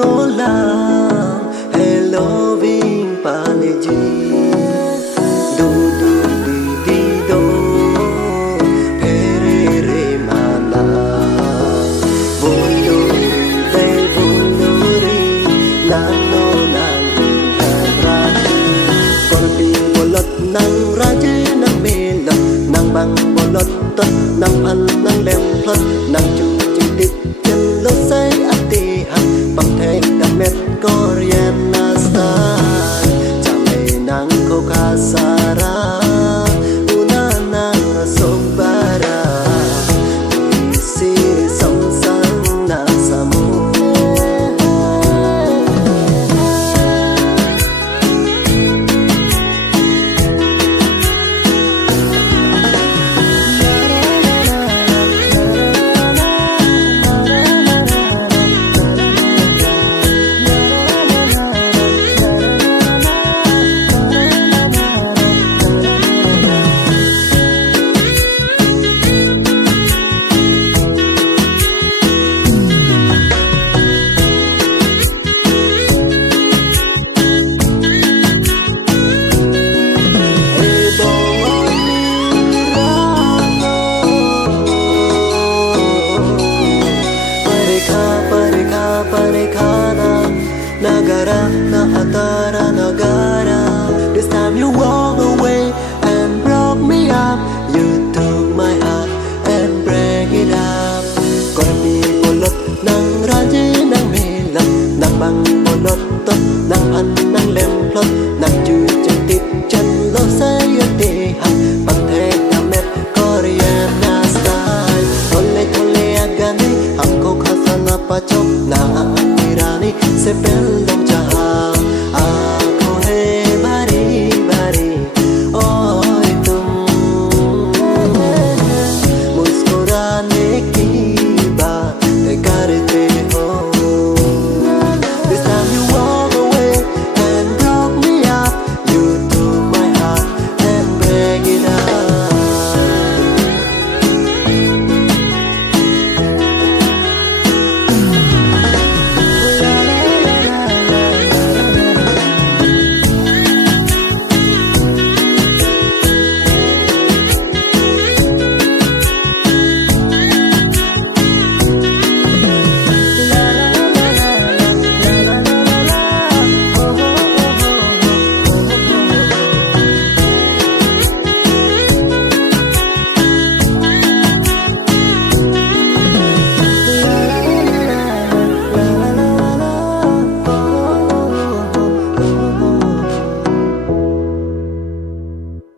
ngô lang hello vinh paleji du du di di do pere re mana vulu te vulu ri nang no nang ra con đi bolot nang raje nang melot nang bang bolot tot nang pan nang lem plot nang chu chi tik chân lo say ati han bằng thế đam mê Korean na star chẳng mấy nang ko kasara una nang sombara isi song sang na samu Nagara, Nahatara, Nagara. This time you walk away and broke me up. You took my heart and break it up. Còn đi bolot nang raje nang melat nang bang bolot tot nang an nang lem plot nang chu chân tip chân lo say te han bằng thế đam mê Korean na style. Thole thole agani hamko khasana pachok na anirani se